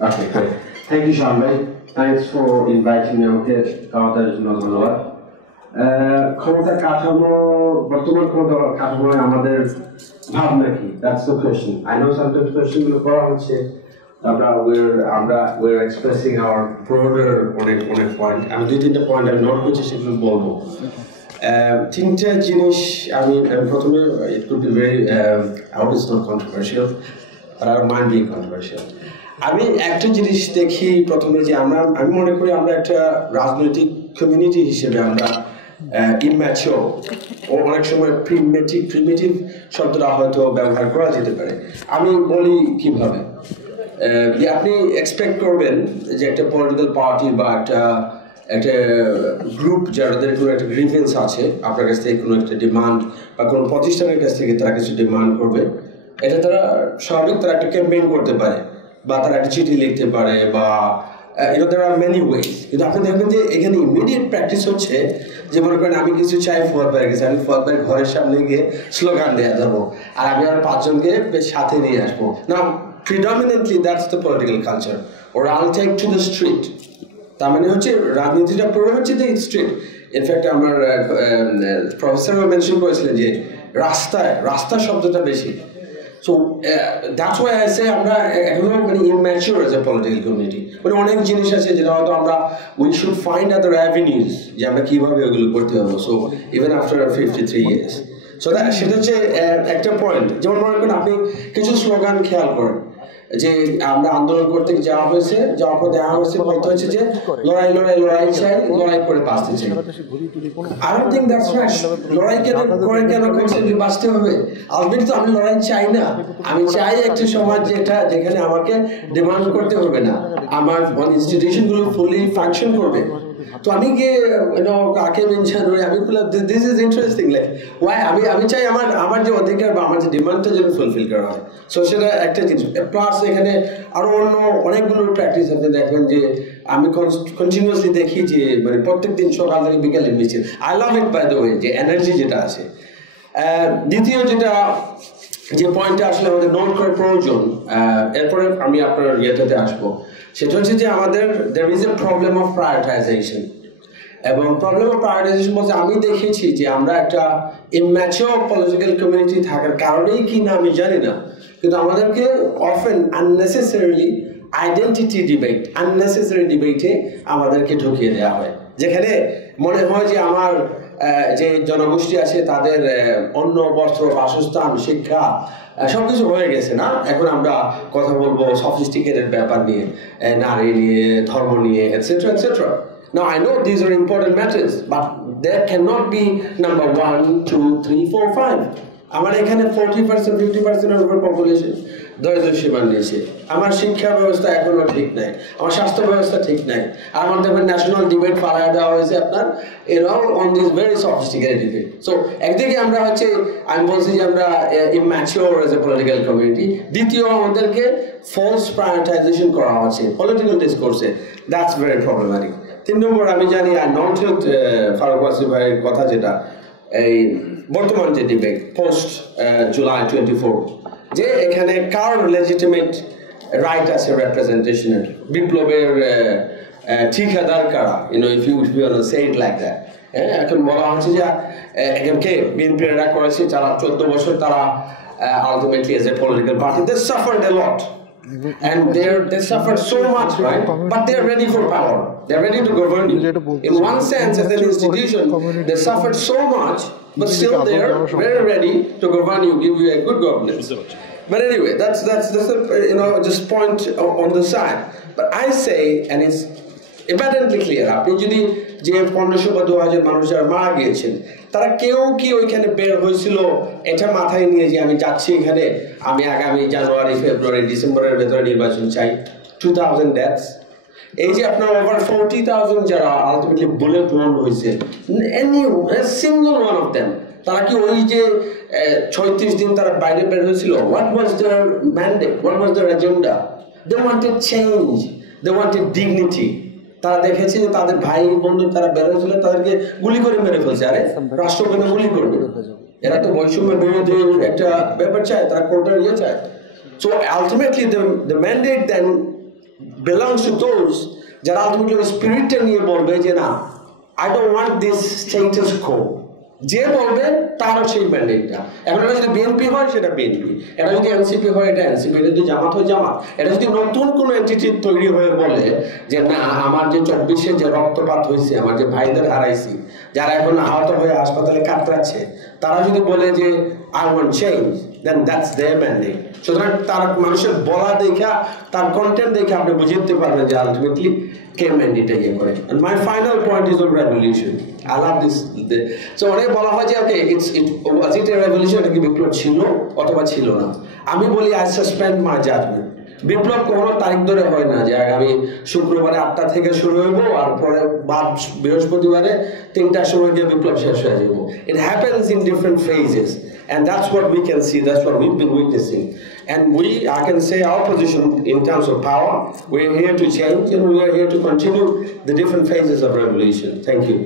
Okay, great. Thank you, Shambai. Thanks for inviting me আমাকে খাওয়াতে জন্য ধন্যবাদ। ক্ষমতা কাঠামো বর্তমান ক্ষমতা কাঠামো আমাদের ভাবনা কি? That's the question. I know sometimes question গুলো করা হচ্ছে we're expressing our broader on a point. আমি দুই তিনটা পয়েন্ট আমি নোট করছি সেগুলো বলবো। তিনটা জিনিস আমি প্রথমে it could be very I hope it's not controversial but I don't mind being controversial. আমি একটা জিনিস দেখি প্রথমে যে আমি মনে করি আমরা একটা রাজনৈতিক কমিউনিটি হিসেবে আমরা immature অনেক সময় প্রিমিটিভ শব্দটা হয়তো ব্যবহার করা যেতে পারে। আমি বলি কিভাবে যে আপনি এক্সপেক্ট করবেন যে একটা পলিটিক্যাল পার্টি বা একটা গ্রুপ যাদের কোনো একটা গ্রিভেন্স আছে আপনার কাছ থেকে কোনো একটা ডিমান্ড বা কোনো প্রতিষ্ঠানের কাছ থেকে তারা কিছু ডিমান্ড করবে, এটা তারা স্বাভাবিক তারা একটা ক্যাম্পেইন করতে পারে বা তারা একটা চিঠি লিখতে পারে বা there are many ways। কিন্তু আপনি দেখবেন যে এখানে ইমিডিয়েট প্র্যাকটিস হচ্ছে যে মনে করেন আমি কিছু চাই ফুয়াদ ভাইয়ের কাছে, আমি ফুয়াদ ভাইয়ের ঘরের সামনে গিয়ে স্লোগান দেওয়া যাবো আর আমি আর 5 জনকে সাথে নিয়ে আসবো না। Predominantly that's the political culture, or I'll take to the street। তার মানে হচ্ছে রাজনীতিটা পুরো হচ্ছে the street। ইনফ্যাক্ট আমার প্রফেসর মেনশন করেছিলেন যে রাস্তা শব্দটা বেশি। So that's why I say আমরা এখনো মানে immature as a political community। মানে অনেক জিনিস আছে যেটা হয়তো আমরা we should find other avenues যে আমরা কিভাবে ওগুলো করতে পারবো। So even after 53 years, so সেটা হচ্ছে একটা পয়েন্ট। যেমন মনে করেন আপনি কিছু স্লোগান খেয়াল করেন যে আমরা আন্দোলন করতে যাওয়া পর দেখা হয়েছে বলতে হচ্ছে যে লড়াই চাই, লড়াই করে বাঁচতে চাই। I don't think that's right। লড়াই কেন করছে বাঁচতে হবে? আলটিমেটলি তো আমি লড়াই চাই না, আমি চাই একটা সমাজ যেখানে আমাকে ডিমান্ড করতে হবে না, আমার ইনস্টিটিউশন গুলো ফুলি ফাংশন করবে। তো আমি গিয়ে কাকে মেনশন করি, আমি বললাম this is interesting, like why আমি চাই আমার যে অধিকার বা আমার যে ডিমান্ডটা যেন ফুলফিল করা হয়। সো সেটা একটা জিনিস। প্লাস এখানে আরো অনেকগুলো প্র্যাকটিস আপনি দেখবেন যে আমি কন্টিনিউয়াসলি দেখি যে মানে প্রত্যেক দিন সকাল থেকে বিকেলে মিছিল। I love it by the way, যে এনার্জি যেটা আছে। দ্বিতীয় যে পয়েন্টটা আসলে আমাদের নোট করার প্রয়োজন, এরপরে আমি আপনার ইয়েটাতে আসবো, সেটা হচ্ছে যে আমাদের there is a problem of prioritization। এবং প্রবলেম অফ প্রায়োরিটাইজেশন বলতে আমি দেখেছি যে আমরা একটা immature political community থাকার কারণেই কি না আমি জানি না, কিন্তু আমাদেরকে often unnecessary ডিবেটে আমাদেরকে ঢুকিয়ে দেওয়া হয়, যেখানে মনে হয় যে আমার যে জনগোষ্ঠী আছে তাদের অন্ন, বস্ত্র, বাসস্থান, শিক্ষা সবকিছু হয়ে গেছে না, এখন আমরা কথা বলবো সফিস্টিকেটেড ব্যাপার নিয়ে, নারী নিয়ে, ধর্ম নিয়ে, etcetera etcetera. Now I know these are important matters, but there cannot be number 1, 2, 3, 4, 5. আমার এখানে 40%, 50% এর উপর পপুলেশন দরিদ্র সীমার নিচে। আমার শিক্ষা ব্যবস্থা এখনো ঠিক নাই, আমার স্বাস্থ্য ব্যবস্থা ঠিক নাই। আর আমাদের ন্যাশনাল ডিবেট ফালায় দেওয়া হয়েছে আপনার on this very sophisticated debate. So একদিকে আমরা আমি বলছি যে আমরা immature as a political community. দ্বিতীয়, আমাদেরকে ফলস প্রায়োরিটাইজেশন করা হচ্ছে পলিটিক্যাল ডিসকোর্সে। That's very problematic. 3 নম্বর, আমি জানি আর নট ফারুক ওয়াসি ভাইয়ের কথা, যেটা এই বর্তমান যে ডিবেট পোস্ট জুলাই 24, যে এখানে কার লেজিটিমেট রাইট আছে রিপ্রেজেন্টেশনের, বিপ্লবের ঠিকাদার কারা, if you want to say it like that। এখন বলা হচ্ছে যে কে বিএনপিরা করেছে যারা 14 বছর, তারা ultimately as a political party they suffered a lot and they suffered so much, right? But they're ready for power, they're ready to govern you. In one sense, as an institution, they suffered so much, but still they're very ready to govern you, give you a good governance. But anyway, that's a, just point on the side. But I say, and it's evidently clear, আপনি যদি যে 1500 বা 2000 মানুষ যারা মারা গিয়েছেন, তারা কেউ কি ওইখানে বের হয়েছিল এটা মাথায় নিয়ে যে আমি যাচ্ছি এখানে, আমি আগামী জানুয়ারি, ফেব্রুয়ারি, ডিসেম্বরের ভেতরে নির্বাচন চাই? 2000 deaths, এই যে আপনার ওভার 40,000 যারা আলটিমেটলি বুলেট ওয়ান্ড হয়েছে, any single one of them, তারা কি ওই যে 36 দিন তারা বাইরে বের হয়েছিল? What was their mandate, what was their agenda? They wanted change, they wanted dignity. তারা দেখেছে যে তাদের ভাই বন্ধু তারা বের হয়েছিল, তাদেরকে গুলি করে মেরে ফেলছে। আরে রাষ্ট্রকে গুলি করবে, এরা তো বৈষম্য বিরোধী একটা ব্যাপার চায়, তারা কোর্টের চায়। So ultimately the mandate then belongs to those যারা ultimately স্পিরিটটা নিয়ে বলবে যে না I don't want this status quo যে বলবে তারও সেই ম্যান্ডেটটা এখন এটা যদি বিএনপি হয় সেটা বিএনপি এটা যদি এনসিপি হয় এটা এনসিপি এটা যদি জামাত হয় জামাত এটা যদি নতুন কোনো এন্টিটি তৈরি হয়ে বলে যে না আমার যে 24-এ যে রক্তপাত হয়েছে আমার যে ভাইদের হারাইছি যারা এখন আহত হয়ে হাসপাতালে কাতরাচ্ছে তারা যদি বলে যে I want change then that's their mandate সুতরাং তার মানুষের বলা দেখা তার কন্টেন্ট দেখে আপনি বুঝতে পারবেন যে আলটিমেটলি কে ম্যান্ডেটটা ইয়ে করে and my final point is on revolution I love this so অনেক বলা হয় যে okay was it a revolution এটা কি বিপ্লব ছিল অথবা ছিল না আমি বলি I suspend my judgment বিপ্লব কোনো তারিখ ধরে হয় না যে আমি শুক্রবারে 8টা থেকে শুরু হইব আর পরে বৃহস্পতিবারে 3টার সময় গিয়ে বিপ্লব শেষ হয়ে যাব it happens in different phases and that's what we can see that's what we've been witnessing and I can say our position in terms of power we're here to change and we are here to continue the different phases of revolution thank you